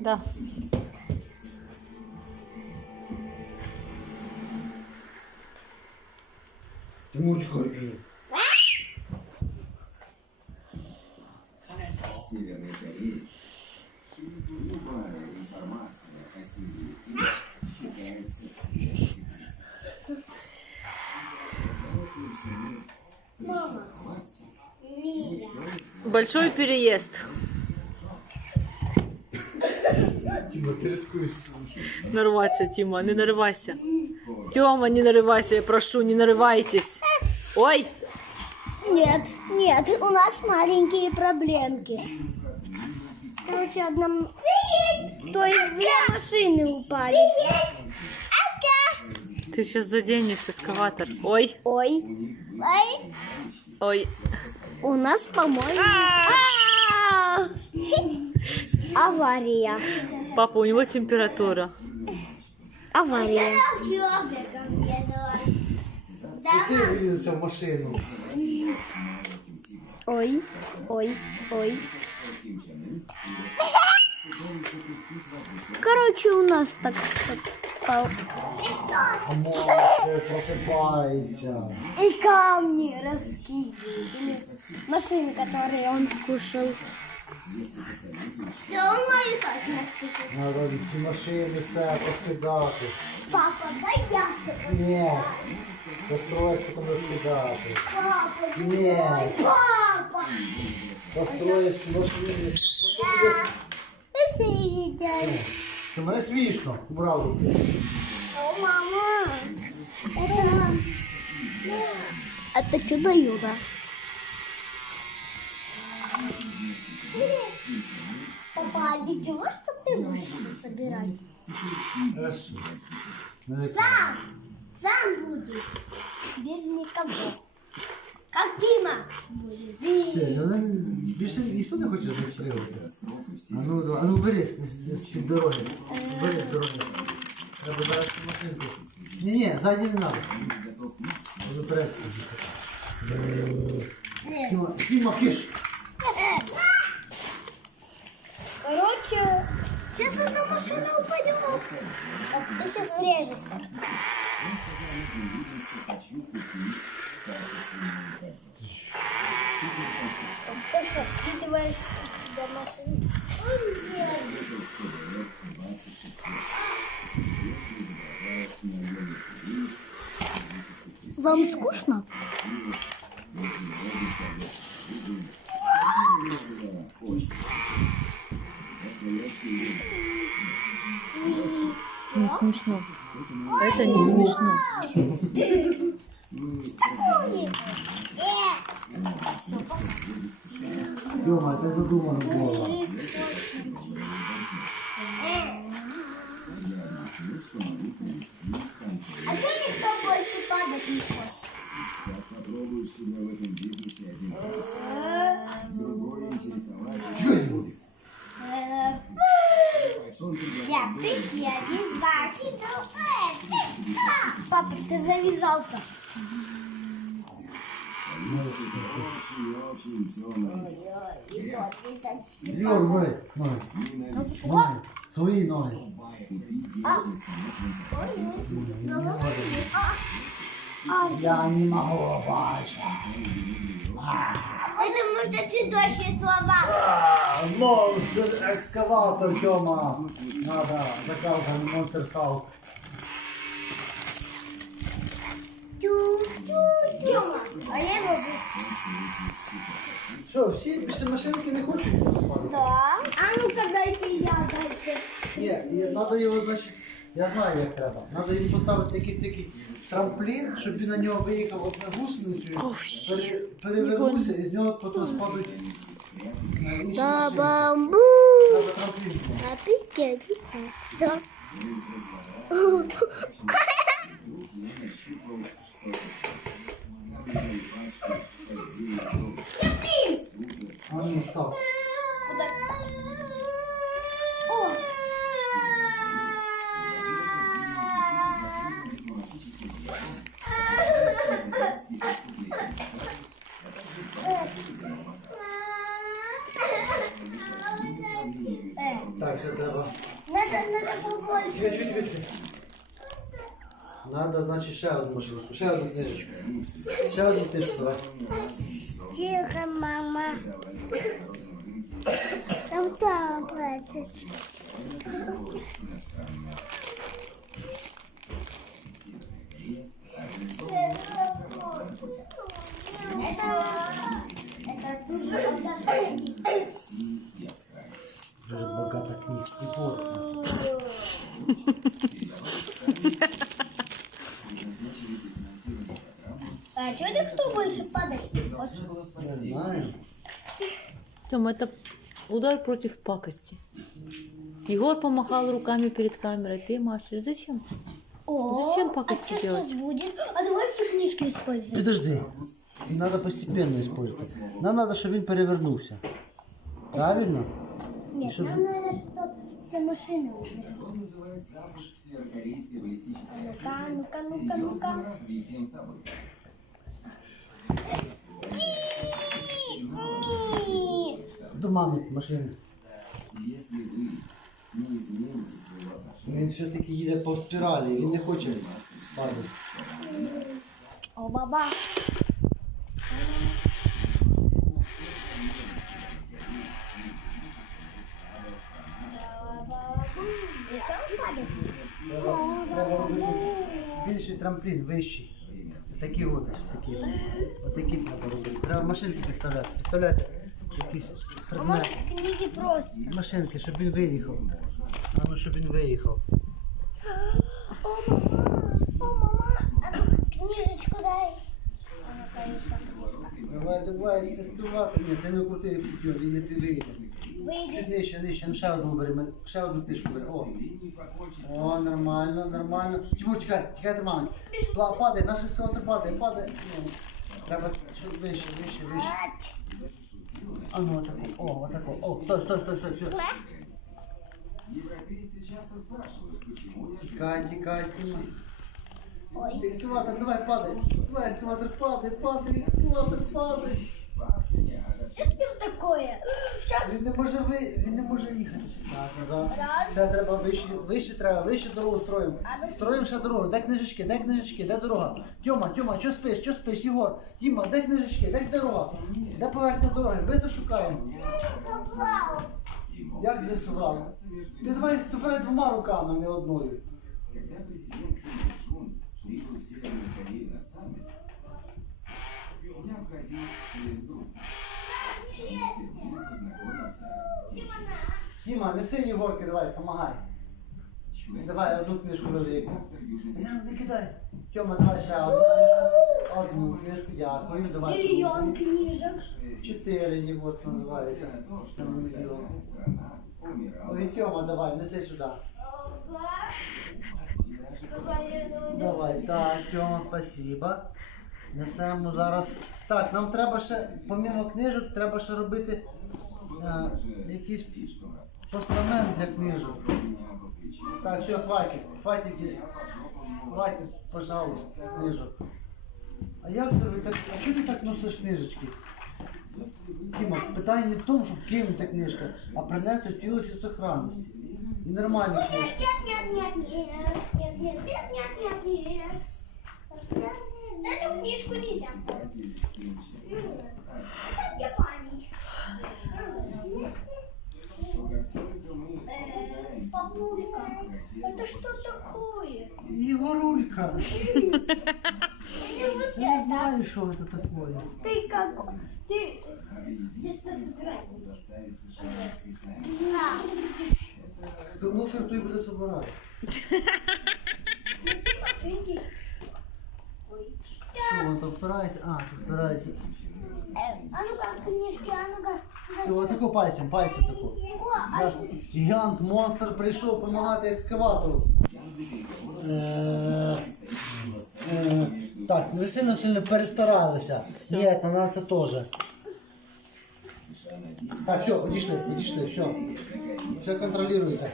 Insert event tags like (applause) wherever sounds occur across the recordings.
Да. Тимурчик хочу. В Северной Корее любая информация о семье Ким считается сверхсекретной. Когда Ким Тима, ти рискуєш. Нарваться, Тима, не наривайся. Тёма, не наривайся, я прошу, не наривайтесь. Ой, Нет, нет, у нас маленькие проблемки. Короче, одна... То есть две машины упали. ты сейчас заденешь эскаватор. Ой, Ой. ой. У нас, по-моему... (laughs) Авария. Папа, у него температура. Авария. В машину. Ой, ой, ой. Короче, у нас так... просипається. И камни раскидывают. Машины, которые он скушал. Все, он мою так наступит. Треба ці машини все поскидати. Папа, дай я все Ні. Построїть, потім розкидати. Папа, Ні. папа. Построїш машини. Ты съедешь. Ти мене смішно, убрав руку. О, мама. Это... Это чудо-юдо. Папа, а ничего, что ты будешь собирать? Сам! Сам будешь. Без никого. Как Дима будет. Ти, ну, не- Більше ніхто не хоче з них пригати. А ну, давай, а ну бери з- з- з-під дороги. Бери з дороги. Треба брати машинку. Ні, ні, ззаді не треба. Може вперед. Тіма, Тіма, киш. Ты сейчас врежешься. я сказал нужным людям, что хочу купить качественную одежду. Суперфэшн. Ты что, скидываешь из себя машину? ФБР 26 лет. Встречи изображают неоленных убийц, Вам скучно? международных торговцев людьми. Мне было очень интересно. Это легкий Не смешно. Это не смешно. Тьома, це задумано було. А что никто больше падать не хочет? Как попробуешь себя в этом бизнесе один раз, другой интересовать не будет. Он Я, ты, я, один, Папа, ты завязался. Юр, ноги. Ноги. Ноги. Свої ноги. Я не можу бачити. Это может чудовищные слова. Ну, екскаватор, Тьома. Надо, закалка, монстр хаут. Тёма, а я его Що, всі після машинки не хочуть? Да. А ну-ка дайте я дальше. Ні, треба його, значить, я знаю, як треба. Треба їм поставити якийсь такий трамплін, щоб він на нього виїхав одне гусеницею, пере, перевернувся і з нього потім спадуть на інші Да машини. бамбу. Треба трамплін. був. А ты где? Да. А ну, став. Nada znaczy Sheldon po środku. Sheldon zysz. Sheldon zysz sobie. Cicho mama. Tam to obracać. Даже богата книг не порно. А что ты кто больше падать? Не знаю. Тьома, это удар против пакости. Егор помахал руками перед камерой, ты машешь. Зачем? О, Зачем пакости а что делать? сейчас будет? А давай все книжки используем. Підожди. Надо постепенно использовать. Нам надо, щоб він перевернувся. Правильно? Нет, Чтоб- нам надо, чтобы все машины убили. Он называет запуск северокорейской баллистической Ну-ка, ну-ка, ну-ка, серьезным ну-ка. развитием событий. До мами отношения, Він все-таки їде по спіралі, він не хоче падати. О, баба. Більший трамплін, вищий. Такі от, такі. Отакі треба робити. Треба машинки підставляти. Підставляти якісь А может предмети. книги просто? Машинки, щоб він виїхав. А ну, щоб він виїхав. О, мама, о, мама, а ну книжечку дай. Давай, давай, тестувати. Ні, це не крутий він не виїде. Нижче, нижче, ну ще одну бери, ще одну книжку бери. О, о, нормально, нормально. Тимур, чекай, мама. Пла- Падай, наш ексцелятор падає, падає. Ну, Треба, щоб вище, вище, вище. А ну, отако, о, отако, о, стой, стой, стой, стой, стой. Я Тікай, тікай, Тимур. Екскаватор, давай, падай. Давай, екскаватор, падай, падай, екскаватор, падай. Спас меня от Что с такое? Він не може ви, він не може їхати. Так, назад. Це треба вище, вище треба, вище дорогу строїмо. Строїмо ще дорогу. Де книжечки, де книжечки, де дорога? Тьома, Тьома, що спиш, що спиш, Єгор? Тіма, де книжечки, де дорога? Де поверхня дороги? Ми то шукаємо. Як з'ясували? Ти давай ступай двома руками, а не одною. Когда президент Ким Ир Шун прибыл в Северную Корею на саммит, Я входил из группы. Впервые Тима, неси Егорки, давай, помагай. Давай одну книжку велику. Не закидай. Тьома, давай ще одну книжку. Одну книжку, дякую. Давай. Мільйон книжок. Чотири, Єгор, що називається. Там мільйон. Ну і Тьома, давай, неси сюди. Давай, так, Тьома, спасибо. Несемо зараз. Так, нам треба ще, помімо книжок, треба ще робити е, якийсь постамент для книжок. Так, все, хватить, хватить, хватить, пожалуйста, книжок. А як це ви так, а чого ти так носиш книжечки? Тіма, питання не в тому, щоб кинути книжку, а принести цілості сохранності. І нормальні книжки. Нет, нет, нет, нет, нет, нет, нет, нет. Папулька, это что такое? Егорулька. Я не знаю, что это такое. Ты как? Ты... Ты что собираешься? Мусор, ты будешь собирать. (laughs) Впирається? А. Э, А ну-ка, книжки, а ну-ка. Ти отако пальцем, пальцем тако. Нас гігант, монстр прийшов допомагати екскаватору. Е, е, Так, ви сильно сильно перестаралися. Ні, на нас це теж. Так, все, одійшли, одійшли, все. Все контролюється.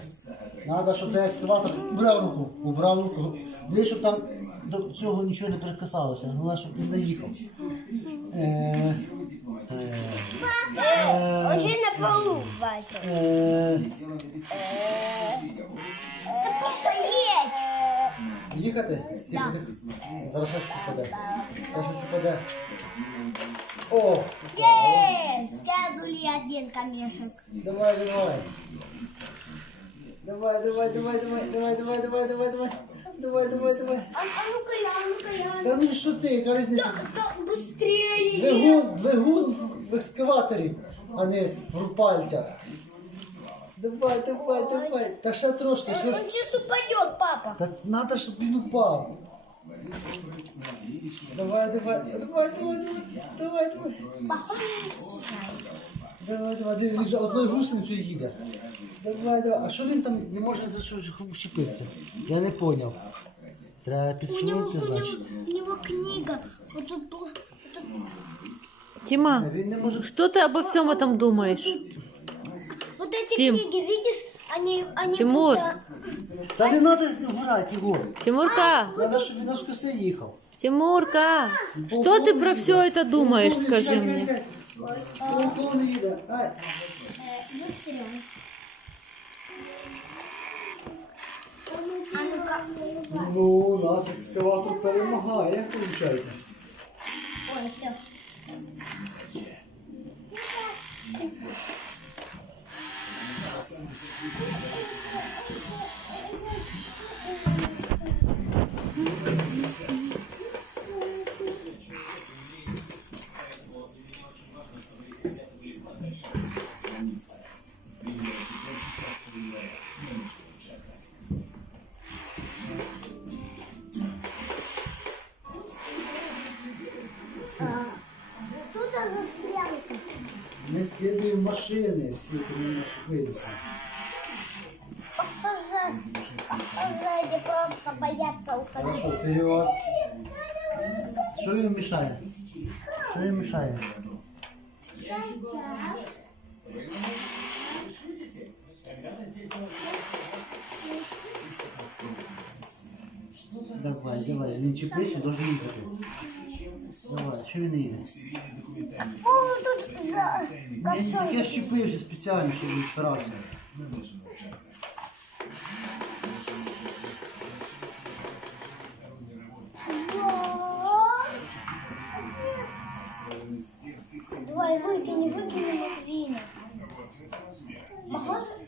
Треба, щоб цей екскаватор убрав руку, убрав руку. Дивись, щоб там до цього нічого не перекасалося. Головне, щоб він не їхав. Е, е, е, Очень на полу, Вася. е! Їхати? Їхати? Зараз щось упаде. Зараз щось упаде. О! Есть! Скинули один камешек. Давай, давай. Давай, давай, давай, давай, давай, давай, давай, давай, давай. Давай, давай, давай. А, а ну-ка я, а ну-ка я. Та ну що ти, яка різниця? Так быстрее! Двигун, двигун в- в екскаваторі, а не в рупальцях. Давай, давай, давай. Та ще трошки, Он ще. сейчас упадет, папа. Та треба, щоб він упав. Давай, давай, давай, давай, давай, давай, давай. Похоже, не съезжает. Давай, давай, диви, він же одною гусеницею їде. Давай, давай. А що він там не може за щось вчепитися? Я не поняв. Треба У него, підсунутися, у него, значить. у него книга. Вот тут был- вот тут- Тима, Він не може. что ты обо всем этом думаешь? Вот эти Тим. книги, видишь, они, они Тимур. будто- Та не треба вбирати його. Тимурка, Треба, щоб він на шкосе їхав. Тимурка, что ты про все это думаешь, скажи мне? Полковник їде. Ай. Застрял. А ну-ка. Ну, у нас екскаватор перемагає, як виходить? Ой, все. Я не знаю, Страница. 16 января. машини, всі які вилися. Похоже, похоже, они просто боятся уходить. Хорошо, вперед. Що їм мішає? Що їм мішає? Давай, давай, він чіпляється, должен їхати. Давай, що він не їде? О, тут за... Я, я щепився спеціально, щоб він старався. Давай, выкини, выкини магазин. Похоже?